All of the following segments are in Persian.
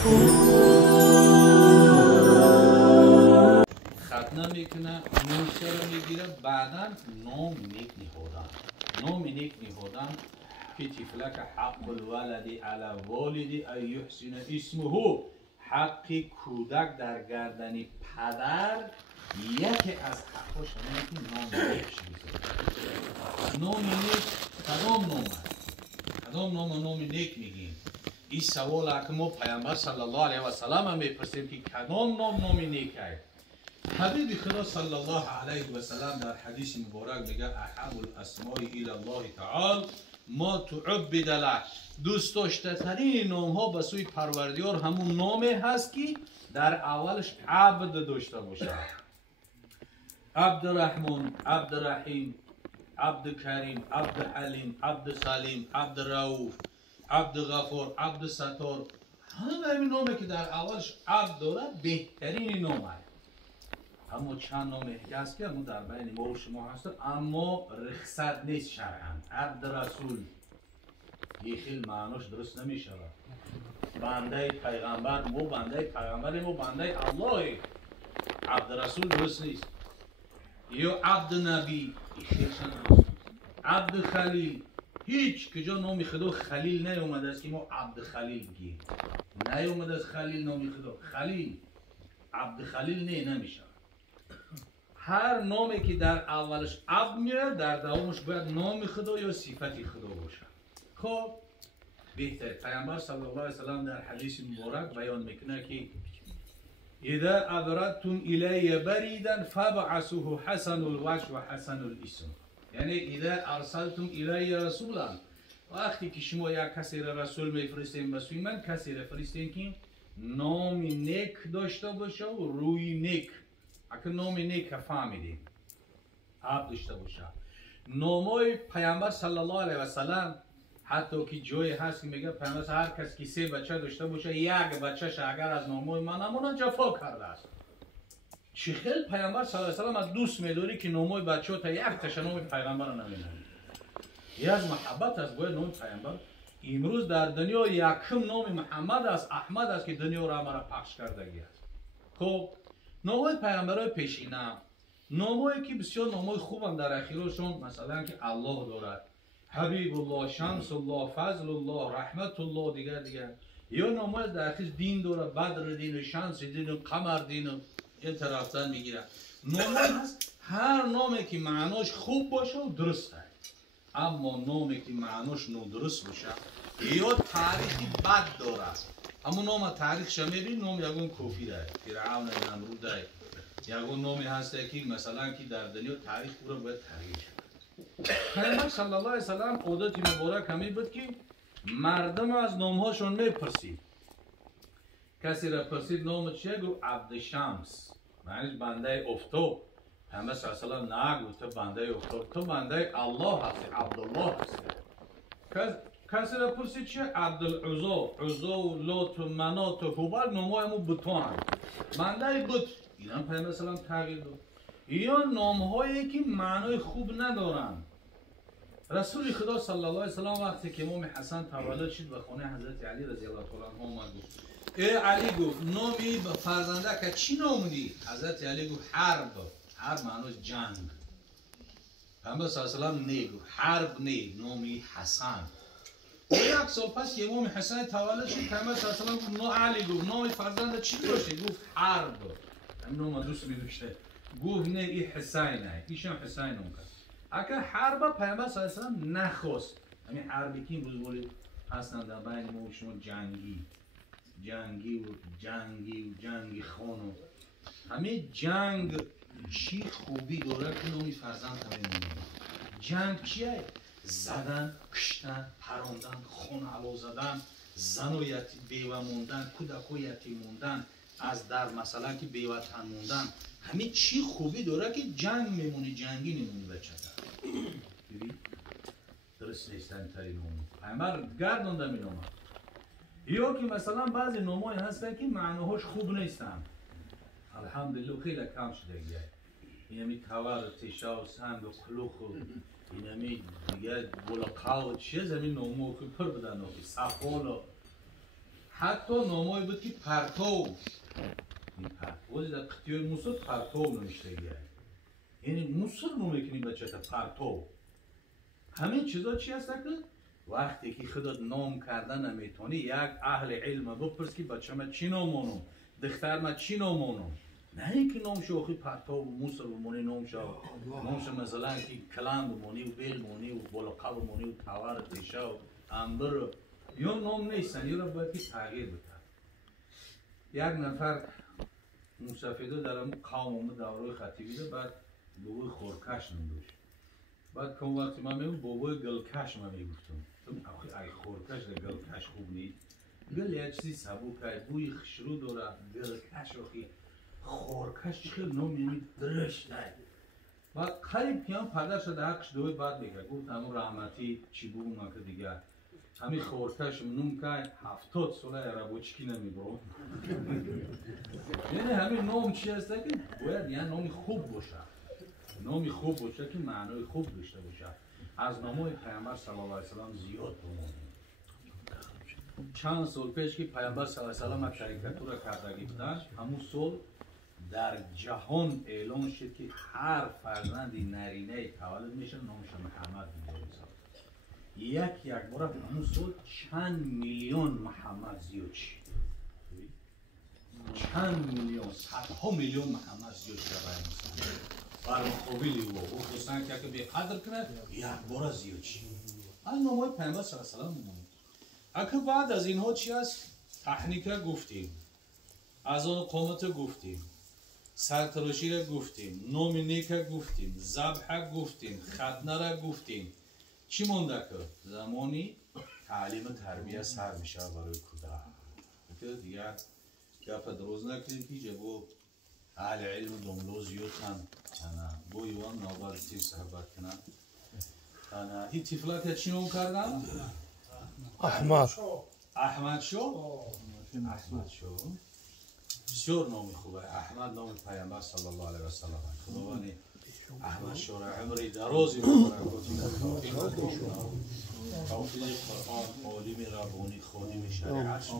ختنه میکنه، نوشه رو میگیره، بعدا نام نیک نهادن. نام نیک نهادن که طفلک حق الولدی علی والدی ان یحسن اسمه، حق کودک در گردن پدر یکی از حقش همینه که نام نیکش بذاره. نام نیک کدام نام است؟ کدام نام نیک میگیم؟ این سوال که ما پیامبر صلی الله علیه و سلم هم میپرسیم که کدام نام نیک است؟ حبیب خدا صلی الله علیه و سلم در حدیث مبارک میگه احب الاسماء الی الله تعالی ما تعبد له، دوست داشته ترین نام ها به سوی پروردگار همون نامی هست که در اولش عبد داشته باشه. عبد الرحمن، عبد الرحیم، عبد کریم، عبد حلیم، عبد سلیم، عبد رؤوف، عبد غفور، عبد ستار، همین نامی که در اولش عبد داره بهترین نام است. اما چند نام هست که همون در بین ما و شما هست، اما رخصت نیست شرعاً. عبد رسول یه خیلی معناش درست نمیشه. بنده پیغمبر، مو بنده پیغمبر، مو بنده الله. عبد رسول درست نیست. یا عبد نبی، این خیلی درست. عبد خلیل، هیچ کجا نامی خدا خلیل نیومده است که ما عبد خلیل بگیم. نیومده است خلیل نامی خدا. خلیل، عبد خلیل نمیشه. هر نامی که در اولش عبد میاد در دوامش باید نام خدا یا صفت خدا باشه. خب بهتر پیامبر صلی الله علیه و سلم در حدیث مبارک بیان میکنه که اذا ابردتم الی بریدا فابعثوه حسن الوجه و حسن الاسم، یعنی اذا ارسلتم الی رسولا، وقتی که شما یک کسی را رسول میفرستین به سوی من، کسی را فرستین که نام نیک داشته باشه و روی نیک. اگر نام نیک فهمیدیم عبد داشته باشه. نامای پیامبر صلی الله علیه و سلم حتی که جای هست که میگه پیامبر هر کس که 3 بچه داشته باشه یک بچهش اگر از نامای من همون جفا کرده است. چه خیلی پیامبر صلی الله علیه و سلم از دوست میداری که نامای بچه تا یک تاش نام پیغمبر رو نمینه. یه از محبت از باید نام پیامبر. امروز در دنیا یکم نام محمد است، احمد است که دنیا را همه را پخش کردگی است. خب نامای پیامبرای پیشینه، نامایی که بسیار نامای خوبم در اخیرشون، مثلا که الله دارد، حبیب الله، شمس الله، فضل الله، رحمت الله، دیگر یا نامای در اخیر دین داره، بدر دین، شمس دین، قمر دین، این طرفتن میگیره. نامای هست هر نامی که معناش خوب باشه و درست است، اما نامی که معناش نادرست باشه یا تاریخی بد داره، همون نام تاریخش میبین نام یکون کافر است، فرعون نمرود است، یکون نامی هست که مثلا که در دنیا تاریخ پورا باید تغییر شد. پیامبر صلی الله علیه و سلم عادت مبارک همی بود که مردم از نامهاشون میپرسید. کسی را پرسید نام چیه؟ گفت عبد شمس، معنیش بنده افتاب. پیامبر صلی الله علیه و سلم نه، گفت تو بنده افتاب، تو بنده الله هستی، عبدالله هستی. کسی را پرسید چیه؟ عبدالعزا، عزا و لات و منات و هبل نامای همون بتان، بنده بت. این هم پیامبر صلی الله علیه و سلم تغییر داد. یا نامهایی که معنای خوب ندارن. رسول خدا صلی الله علیه و سلم وقتی که امام حسن تولد شد به خانه حضرت علی رضی الله تعالی عنه آمد، گفت ای علی، گفت نامی به فرزنده که چی نامونی؟ حضرت علی گفت حرب. حرب معناش جنگ. پیامبر صلی الله علیه و سلم نگفت حرب، نه، نامی حسن. یک سال پس که امام حسن تولد شد، پیامبر صلی الله علیه و سلم گفت علی، گفت نام فرزند چی باشه؟ گفت حرب. همین نام دوست می‌داشته. گفت نه، این حسینه، ایشون حسین نام کرد. اگر حرب پیامبر صلی الله علیه و سلم نخواست، همین حربی که امروز ولی هستن در بین ما و شما، جنگی خانو، همه جنگ چی خوبی داره که نامی فرزند همه می‌مونه. جنگ چیه؟ زدن، کشتن، پراندن، خون علا زدن، زن و بیوه موندن، کودک و یتیم موندن، از در مثلا که بیوطن موندن، همه چی خوبی داره که جنگ میمونی، جنگی نمونی بچه در. ببین درست نیستن تری نامو پیامبر گردونده می نامه. یا که مثلا بعضی نامای هستن که معناهاش خوب نیستن، الحمدلله خیلی کم شده گیه. این همی تور، تیشا و سنگ و کلوخ و این همی دیگه بلقا و چیه زمین نامو که پر بدن و سفال و حتی نامایی بود که پرتو، این پرتو در اختیار موسی پرتو نمیشتگیه، یعنی موسی رو میکنیم بچه تا پرتو. همین چیزا چی هست که وقتی که خودت نام کردن نمیتونی یک اهل علم بپرس که بچه ما چی نامونم، دختر ما چی نامونم، نه اینکه نام شوخی پرتو موسی بمونی، نام مثلا که کلام بمونی و بیل بمونی و بلقا بمونی و تاور تیشه و انبر، یا نام نیستن، یا رو باید که تغییر بده. یک نفر مسافیده در اون قوم اومد دوره خطیبی ده، بعد بابای خورکش نمیدوش، بعد که وقتی من میگم بابای گلکش من میگفتم، ای خورکش ده گلکش خوب نیست، گل یک چیزی سبوکه بوی خشرو داره، گلکش آخی خورکش چه خیلی نام یعنی درشت ده. بعد قریب که هم پدرش ده حقش دوی بعد بگه گفت همون رحمتی چی بگم که دیگه همین خورکش نوم که 70 ساله ربوچکی نمیبرو. یعنی همین نام چی هست که باید یعنی نامی خوب باشه، نامی خوب باشه که معنای خوب داشته باشه. از نامای پیامبر صلی الله علیه و سلم زیاد بمونیم. چند سال پیش که پیامبر صلی الله علیه و سلم کاریکاتور کردگی بودن، همون سال در جهان اعلام شد که هر فرزندی نرینه تولد میشه نامش محمد میذاریم. یک بار همون سال چند میلیون محمد زیاد شد، چند میلیون، صدها میلیون محمد زیاد شد برای مقابلی او خواستن که به قدر کنه یک بار زیاد شد. این نامای پیامبر صلی الله علیه و سلم. اگه بعد از اینها چی است؟ تکنیک گفتیم، از آن قامت گفتیم، سرتراشی را گفتیم، نام نیک گفتیم، ذبح گفتیم، ختنه را گفتیم. چی مونده که زمانی تعلیم تربیه سر میشه برای کودک که دیگه گپ دروز نکنیم که جبو اهل علم دنبال زیاد هم بو ایوان نابر تیف صحبت کنن. این تیفلات چی نام کردن؟ احمد شو. احمد شو بسیار نامی خوبه. احمد نام پیامبر صلی الله علیه و سلم. خداوند احمد شو را عمری درازی حافظ قرآن، عالم ربانی، خادم شریعت،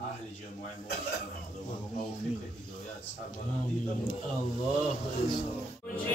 اهل جماعه خداوند توفیق هدایت سربلندی الله.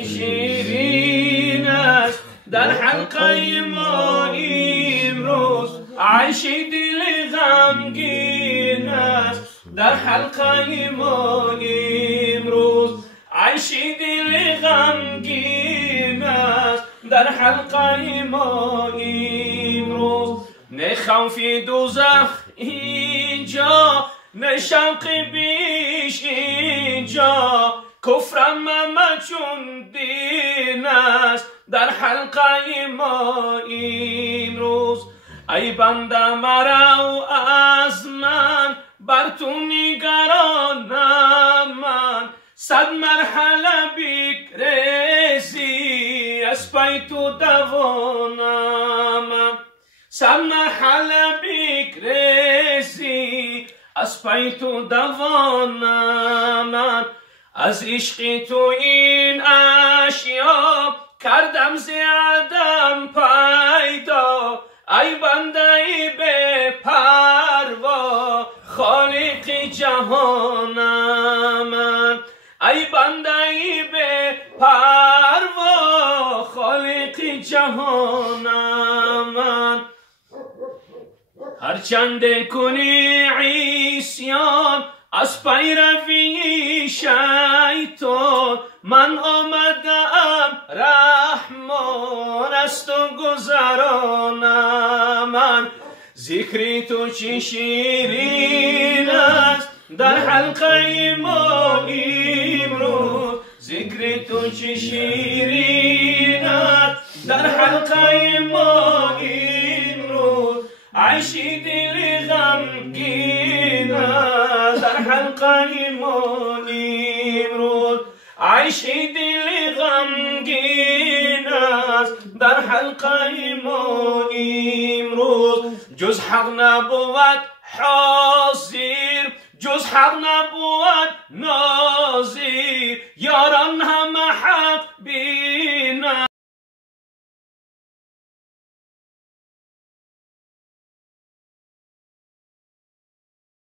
شیرین است در حلقه ما امروز، عیش دل غمگین است در حلقه ما امروز، عیش دل غمگین است در حلقه ما امروز. نه خوف دوزخ اینجا، نه شوق بیش اینجا، کفرم چون دین است در حلقه ما امروز. ای بنده مرو از من، بر تو نگرانم من، 100 مرحله بگریزی از پای تو دوانم، 100 مرحله بگریزی از پای تو دوانم. از عشق تو این اشیا کردم زیادم پیدا، ای بنده به پروا خالق جهانم، ای بنده به پروا خالق جهانم. هرچند کنی عیسیان از پیروی شیطان، من آمدم رحمان از تو گذرانم. من ذکر تو چه شیرین است در حلقه ما امروز، ذکر تو چه شیرین است در حلقه ما امروز. عیش دل غمگین است در حلقه ما امروز، عیش دل غمگین است در حلقه ما امروز. جز حق نبود حاضر، جز حق نبود ناظر، یاران همه حق